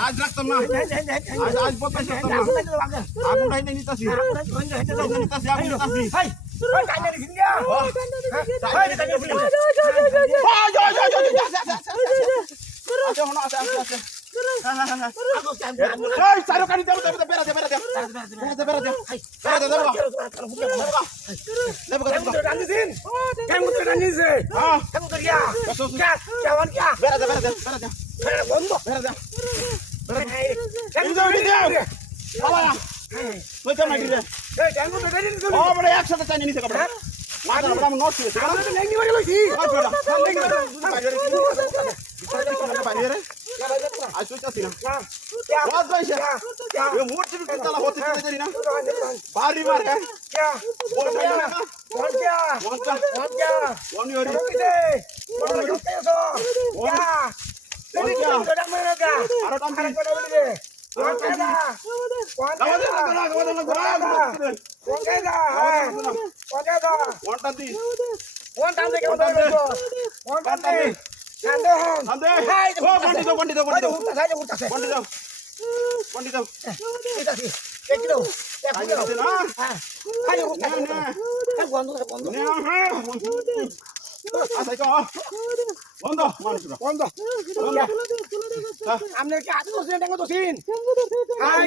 আজ রাখতাম না আজ বদমাইশ করতাম না আগুন ডাইনে নিতাছি নিতাছি আগুন নিতাছি হনো এই চারো কানি দেব দেব বেরা দে বেরা দে বেরা দে বেরা দে বেরা দে দেব দেব দেব বেরা দে বেরা দে বেরা দে বেরা দে এই দাও এই দাও বাবা কই তো মাটি রে ও বড় একসাথে চাইনি নিছে কাপড় নষ্ট আজ চলতেছি না বাদ বাইছে এ আই যাচ্ছে না নে নে নে হ্যাঁ আসাই তো বন্ধ মানুষরা বন্ধ আপনি কি আজ বসে টাকা তো সিন আই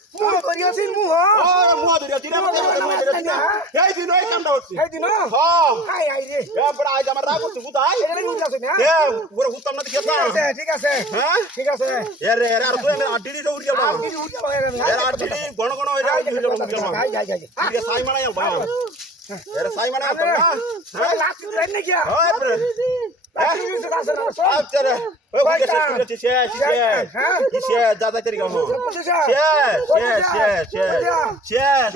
পুরো কাছে নিছে আগুন নিবে বর্ষা হইল আরে এটা লাগা আনি না পথেতে গেল বাড়ি মারা এই বা গেল বাড়ি মারা বেচেন লই গেল বাড়ি মারা এটা বুঝান দিছে বুঝান দিছে এটা তো না ও দিন দিন হইল তো না ও মুয়া ধরিয়া দিরা মতে মতে দিরা এই দিন ওই কামটা হচ্ছে এ বড় আজ আমার রাগ হচ্ছে বুঝাই এ বড় হুতাম না দেখে ঠিক আছে হ্যাঁ ঠিক আছে এ রে আর তুই আড্ডি আড্ডি গাও শেষ